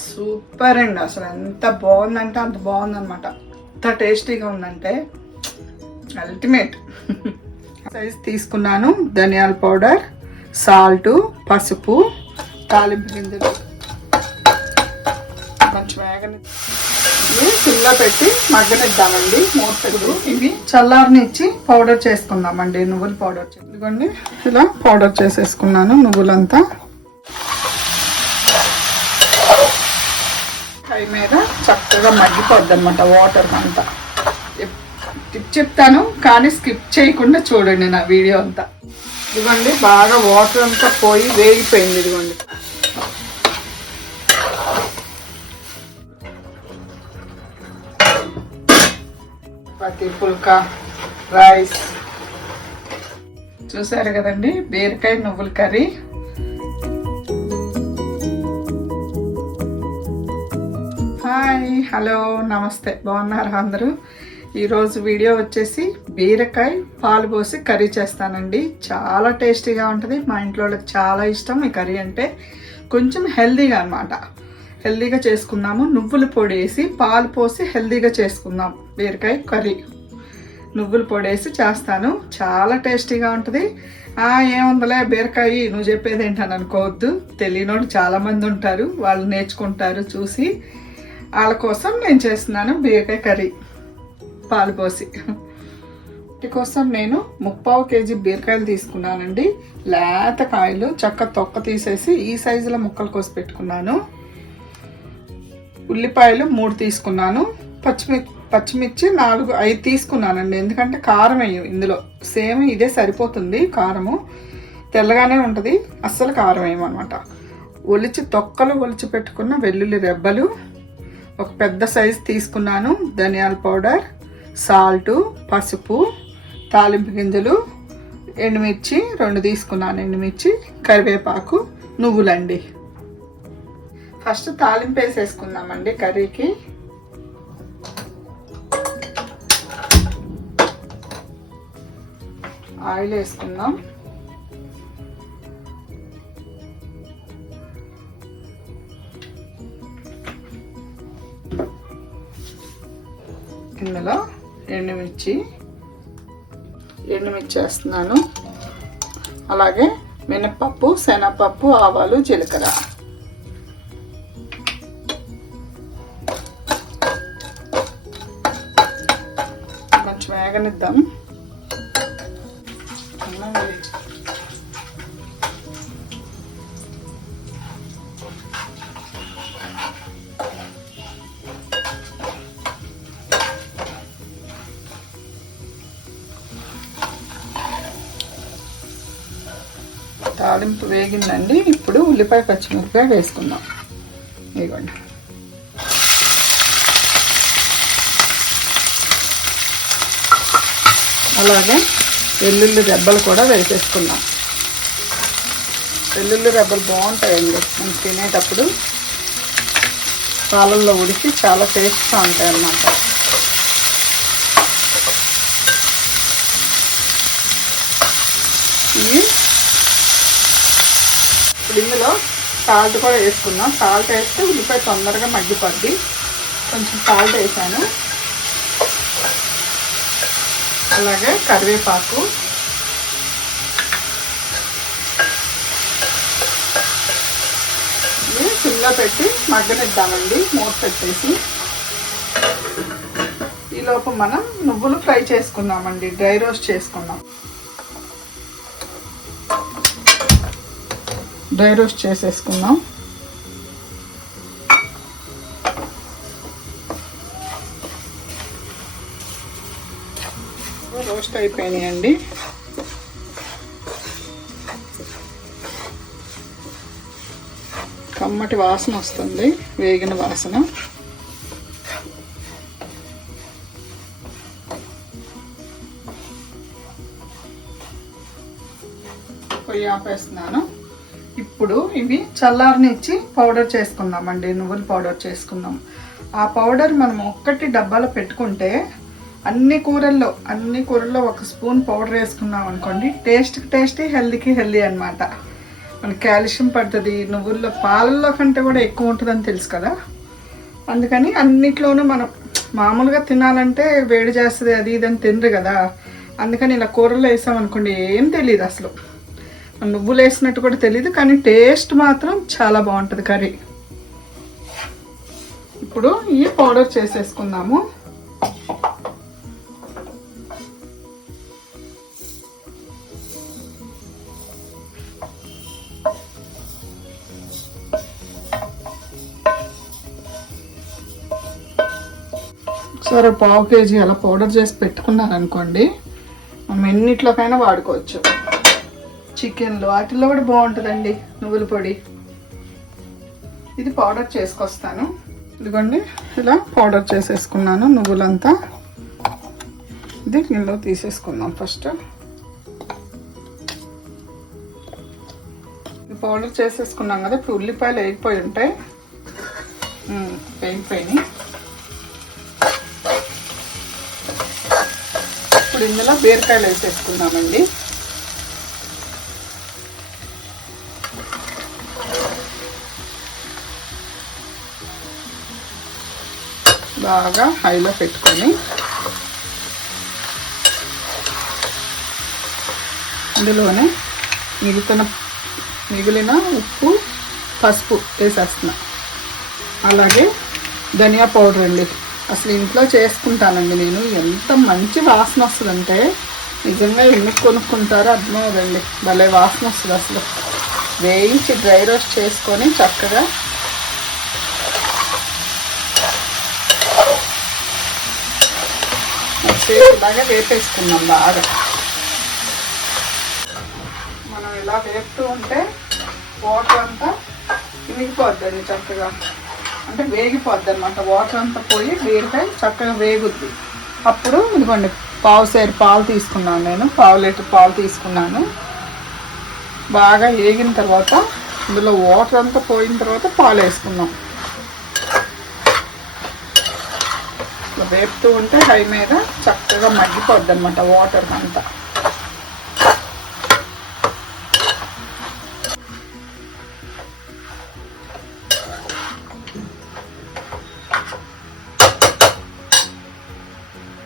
Super అండి అసలు ఎంత బాగుందంటే అంత బాగుందనమాట ఎంత టేస్టీగా ఉందంటే అల్టిమేట్ సైజ్ తీసుకున్నాను. ధనియాల పౌడర్ సాల్ట్ పసుపు తాలింపు గింజలు. కొంచెం వేగని ఇవి సిమ్లో పెట్టి మగ్గనిద్దామండి. మూతడు ఇవి చల్లారనిచ్చి పౌడర్ చేసుకుందామండి. నువ్వులు పౌడర్ ఇదిగోండి ఇలా పౌడర్ చేసేసుకున్నాను నువ్వులంతా. పై మీద చక్కగా మగ్గిపోద్ది అనమాట వాటర్ అంతా. టిప్ చెప్తాను కానీ స్కిప్ చేయకుండా చూడండి నా వీడియో అంతా. ఇదిగోండి బాగా వాటర్ అంతా పోయి వేగిపోయింది ఇదిగోండి. ఇది పుల్కా రైస్. చూసారు కదండి బీరకాయ నువ్వుల కర్రీ. హాయ్ హలో నమస్తే బాగున్నారు అందరూ? ఈరోజు వీడియో వచ్చేసి బీరకాయ పాలు పోసి కర్రీ చేస్తానండి. చాలా టేస్టీగా ఉంటుంది. మా ఇంట్లో వాళ్ళకి చాలా ఇష్టం ఈ కర్రీ అంటే. కొంచెం హెల్దీగా అనమాట హెల్దీగా చేసుకున్నాము. నువ్వుల పొడి వేసి పాలు పోసి హెల్దీగా చేసుకుందాం బీరకాయ కర్రీ. నువ్వుల పొడి వేసి చేస్తాను. చాలా టేస్టీగా ఉంటుంది. ఆ ఏముందలే బీరకాయ నువ్వు చెప్పేది ఏంటని అనుకోవద్దు. తెలియనోడు చాలా మంది ఉంటారు. వాళ్ళు నేర్చుకుంటారు చూసి. వాళ్ళ కోసం నేను చేస్తున్నాను బీరకాయ కర్రీ. పాలు పోసి. కోసం నేను ముప్పావు కేజీ బీరకాయలు తీసుకున్నానండి. లేత కాయలు చక్క తొక్క తీసేసి ఈ సైజులో ముక్కలు కోసి పెట్టుకున్నాను. ఉల్లిపాయలు మూడు తీసుకున్నాను. పచ్చిమిర్చి పచ్చిమిర్చి నాలుగు ఐదు తీసుకున్నానండి. ఎందుకంటే కారం వేయం ఇందులో. సేమ్ ఇదే సరిపోతుంది కారము. తెల్లగానే ఉంటుంది. అస్సలు కారం వేయమన్నమాట ఒలిచి తొక్కలు ఒలిచి పెట్టుకున్న వెల్లుల్లి రెబ్బలు. ఒక పెద్ద సైజు తీసుకున్నాను. ధనియాల పౌడర్ సాల్ట్ పసుపు తాలింపు గింజలు ఎండుమిర్చి రెండు తీసుకున్నాను ఎండుమిర్చి కరివేపాకు నువ్వులండి. ఫస్ట్ తాలింపు వేసేసుకుందామండి కర్రీకి. ఆయిల్ వేసుకుందాం. ఇందులో ఎండుమిర్చి ఎండుమిర్చి వేస్తున్నాను. అలాగే మినప్పప్పు శనగపప్పు ఆవాలు జీలకర్ర. కొంచెం వేగనిద్దాం. తాలింపు వేగిందండి. ఇప్పుడు ఉల్లిపాయ పచ్చిమిరపకాయ వేసుకుందాం. ఇదిగోండి. అలాగే వెల్లుల్లి రెబ్బలు కూడా వేసేసుకుందాం. వెల్లుల్లి రెబ్బలు బాగుంటాయండి. మనం తినేటప్పుడు పాలల్లో ఉడికి చాలా టేస్ట్గా ఉంటాయి అన్నమాట ఇవి ఇప్పుడు ఇందులో సాల్ట్ కూడా వేసుకున్నాం సాల్ట్ వేస్తే ఉల్లిపాయ తొందరగా మగ్గిపోద్ది. కొంచెం సాల్ట్ వేసాను. అలాగే కరివేపాకు. ఇవి సిమ్లో పెట్టి మగ్గనిద్దామండి. మూత పెట్టేసి. ఈలోపు మనం నువ్వులు ఫ్రై చేసుకుందామండి. డ్రై రోస్ట్ చేసుకుందాం. డ్రై రోస్ట్ చేసేసుకుందాం. రోస్ట్ అయిపోయినాయండి. కమ్మటి వాసన వస్తుంది వేగిన వాసన. పొయ్యి ఆపేస్తున్నాను. ఇప్పుడు ఇవి చల్లారనిచ్చి పౌడర్ చేసుకుందామండి నువ్వుల పౌడర్ చేసుకుందాం. ఆ పౌడర్ మనం ఒక్కటి డబ్బాలో పెట్టుకుంటే అన్ని కూరల్లో అన్ని కూరల్లో ఒక స్పూన్ పౌడర్ వేసుకున్నాం అనుకోండి టేస్ట్కి టేస్టీ హెల్దీకి హెల్దీ అనమాట మన కాల్షియం పడుతుంది నువ్వుల్లో పాలల్లో కంటే కూడా ఎక్కువ ఉంటుందని తెలుసు కదా. అందుకని అన్నిట్లోనూ మనం మామూలుగా తినాలంటే వేడి చేస్తుంది అది ఇది అని తినరు కదా. అందుకని ఇలా కూరలో వేసామనుకోండి ఏం తెలియదు అసలు. నువ్వులు వేసినట్టు కూడా తెలియదు కానీ టేస్ట్ మాత్రం చాలా బాగుంటుంది కర్రీ. ఇప్పుడు ఈ పౌడర్ చేసేసుకుందాము. సరే పావు కేజీ అలా పౌడర్ చేసి పెట్టుకున్నారనుకోండి మనం ఎన్నిట్లోకైనా వాడుకోవచ్చు. చికెన్లో వాటిల్లో కూడా బాగుంటుందండి నువ్వుల పొడి. ఇది పౌడర్ చేసుకొస్తాను. ఇదిగోండి ఇలా పౌడర్ చేసేసుకున్నాను నువ్వులంతా. ఇది గిన్నెలో తీసేసుకుందాం ఫస్ట్. పౌడర్ చేసేసుకున్నాం కదా ఇప్పుడు ఉల్లిపాయలు వేగిపోయి ఉంటాయి. వేగిపోయినాయి. ఇప్పుడు ఇందులో బీరకాయలు వేసేసుకుందామండి. బాగా హైలో పెట్టుకొని అందులోనే మిగుతున్న మిగిలిన ఉప్పు పసుపు వేసేస్తున్నా. అలాగే ధనియా పౌడర్ అండి. అసలు ఇంట్లో చేసుకుంటానండి నేను. ఎంత మంచి వాసన వస్తుందంటే నిజంగా ఎందుకు కొనుక్కుంటారో అర్థమవుదండి భలే వాసన వస్తుంది అసలు. వేయించి డ్రై రోస్ట్ చేసుకొని చక్కగా లాగా వేపేసుకున్నాం బాగా. మనం ఇలా వేపుతూ ఉంటే వాటర్ అంతా ఇమిగిపోద్దండి చక్కగా. అంటే వేగిపోద్ది అనమాట వాటర్ అంతా పోయి బీరకాయ చక్కగా వేగుద్ది. అప్పుడు ఇదిగోండి పావు సేరు పాలు తీసుకున్నాను నేను. పావు లీటర్ పాలు తీసుకున్నాను. బాగా వేగిన తర్వాత ఇందులో వాటర్ అంతా పోయిన తర్వాత పాలు వేసుకున్నాం ఇట్లా వేపుతూ ఉంటే హై మీద చక్కగా మగ్గిపోద్ది అనమాట వాటర్ అంతా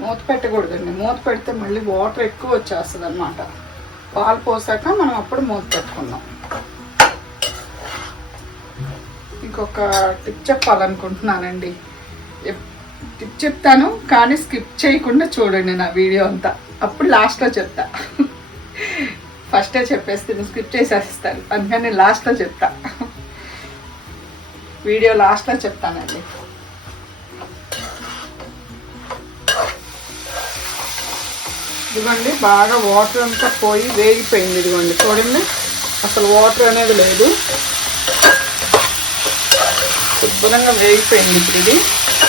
మూత పెట్టకూడదండి. మూత పెడితే మళ్ళీ వాటర్ ఎక్కువ వచ్చేస్తుంది అనమాట పాలు పోసాక మనం అప్పుడు మూత పెట్టుకుందాం. ఇంకొక టిప్ చెప్పాలనుకుంటున్నానండి. టిప్ చెప్తాను కానీ స్కిప్ చేయకుండా చూడండి నా వీడియో అంతా. అప్పుడు లాస్ట్లో చెప్తా. ఫస్టే చెప్పేస్తే నేను స్కిప్ చేసేస్తాను. అందుకని లాస్ట్లో చెప్తా. వీడియో లాస్ట్లో చెప్తానండి. ఇదిగోండి బాగా వాటర్ అంతా పోయి వేగిపోయింది ఇదిగోండి. చూడండి అసలు వాటర్ అనేది లేదు. శుభ్రంగా వేగిపోయింది ఇప్పుడు ఇది.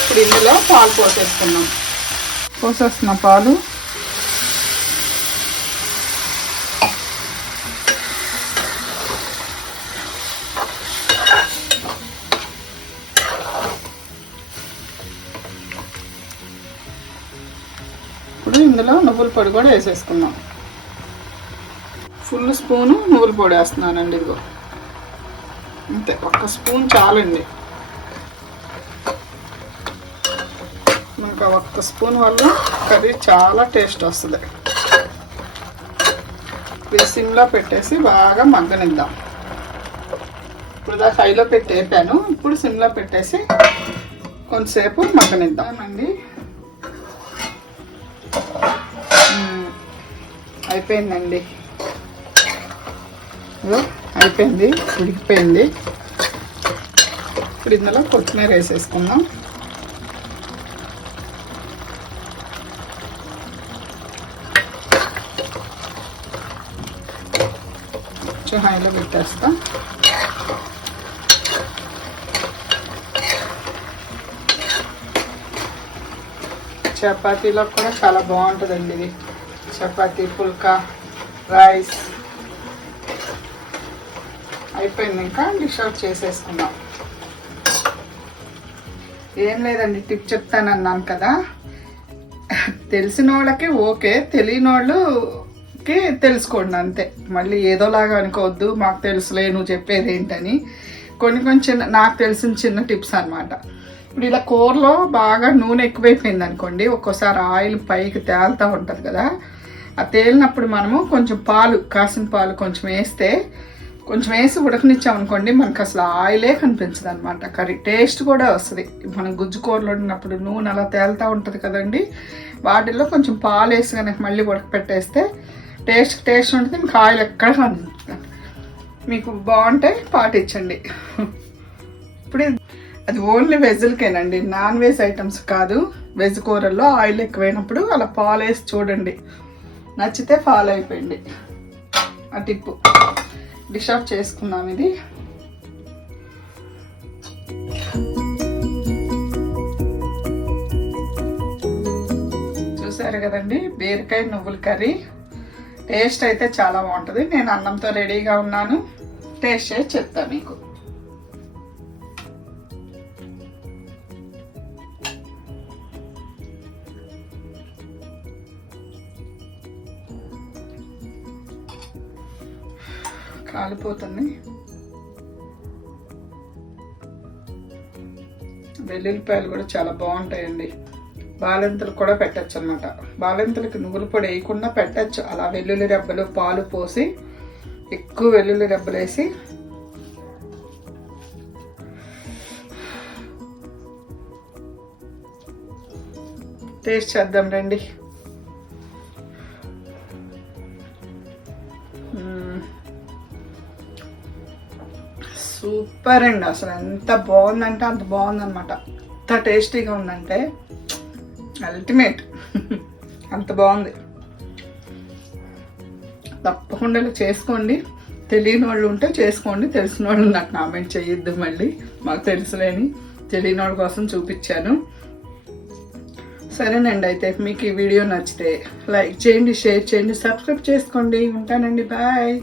ఇప్పుడు ఇందులో పాలు పోసేసుకున్నాం పోసేస్తున్న పాలు. ఇప్పుడు ఇందులో నువ్వుల పొడి కూడా వేసేసుకున్నాం ఫుల్ స్పూను నువ్వుల పొడి వేస్తున్నానండి ఇదిగో. అంతే ఒక్క స్పూన్ చాలండి. మనకు ఆ ఒక్క స్పూన్ వల్ల కర్రీ చాలా టేస్ట్ వస్తుంది. ఇది సిమ్లో పెట్టేసి బాగా మగ్గనిద్దాం. ఇప్పుడు దా హైలో పెట్టి వేపాను. ఇప్పుడు సిమ్లో పెట్టేసి కొంతసేపు మగ్గనిద్దామండి అయిపోయిందండి. అయిపోయింది ఉడికిపోయింది. ఇప్పుడు ఇందులో కొత్తిమీర వేసేసుకుందాం. కొంచెం హైలో పెట్టేస్తా. చపాతీలో కూడా చాలా బాగుంటుందండి ఇది. చపాతీ పుల్కా రైస్. అయిపోయింది ఇంకా డిష్ అవుట్ చేసేసుకుందాం. ఏం లేదండి టిప్ చెప్తానన్నాను కదా. తెలిసిన వాళ్ళకి ఓకే తెలియని వాళ్ళు కి తెలుసుకోండి అంతే. మళ్ళీ ఏదోలాగా అనుకోవద్దు మాకు తెలుసులే నువ్వు చెప్పేది ఏంటని. కొన్ని కొన్ని చిన్న నాకు తెలిసిన చిన్న టిప్స్ అనమాట ఇప్పుడు ఇలా కూరలో బాగా నూనె ఎక్కువైపోయింది అనుకోండి ఒక్కోసారి ఆయిల్ పైకి తేలుతూ ఉంటుంది కదా. ఆ తేలినప్పుడు మనము కొంచెం పాలు కాసిన పాలు కొంచెం వేస్తే కొంచెం వేసి ఉడకనిచ్చాం అనుకోండి మనకు అసలు ఆయిలే కనిపించదు అనమాట కర్రీ టేస్ట్ కూడా వస్తుంది. మనం గుజ్జు కూరలు వండినప్పుడు నూనె అలా తేలుతూ ఉంటుంది కదండి. వాటిల్లో కొంచెం పాలు వేసి కనుక మళ్ళీ ఉడకపెట్టేస్తే టేస్ట్ టేస్ట్ ఉంటుంది మీకు ఆయిల్ ఎక్కడ మీకు బాగుంటే పాటించండి. ఇప్పుడు అది ఓన్లీ వెజ్లకేనండి నాన్ వెజ్ ఐటమ్స్ కాదు. వెజ్ కూరల్లో ఆయిల్ ఎక్కువైనప్పుడు అలా పాలు వేసి చూడండి. నచ్చితే ఫాలో అయిపోయింది. ఆ టిప్పు. డిష్ ఆఫ్ చేసుకుందాం ఇది. చూసారు కదండి బీరకాయ నువ్వుల కర్రీ. టేస్ట్ అయితే చాలా బాగుంటుంది. నేను అన్నంతో రెడీగా ఉన్నాను. టేస్ట్ చేసి చెప్తా మీకు. కాలిపోతుంది. వెల్లుల్లిపాయలు కూడా చాలా బాగుంటాయండి. బాలింతలు కూడా పెట్టచ్చు అనమాట బాలింతలకు నువ్వుల పొడి వేయకుండా పెట్టచ్చు. అలా వెల్లుల్లి రెబ్బలు పాలు పోసి ఎక్కువ వెల్లుల్లి రెబ్బలు వేసి టేస్ట్ చేద్దాం రండి. సూపర్ అండి అసలు ఎంత బాగుందంటే అంత బాగుందనమాట ఎంత టేస్టీగా ఉందంటే అల్టిమేట్ అంత బాగుంది. తప్పకుండా చేసుకోండి. తెలియని వాళ్ళు ఉంటే చేసుకోండి. తెలిసిన వాళ్ళు నాకు కామెంట్ చేయొద్దు మళ్ళీ. మాకు తెలుసులేని. తెలియని వాళ్ళ కోసం చూపించాను. సరేనండి అయితే మీకు ఈ వీడియో నచ్చితే లైక్ చేయండి షేర్ చేయండి సబ్స్క్రైబ్ చేసుకోండి. ఉంటానండి. బాయ్.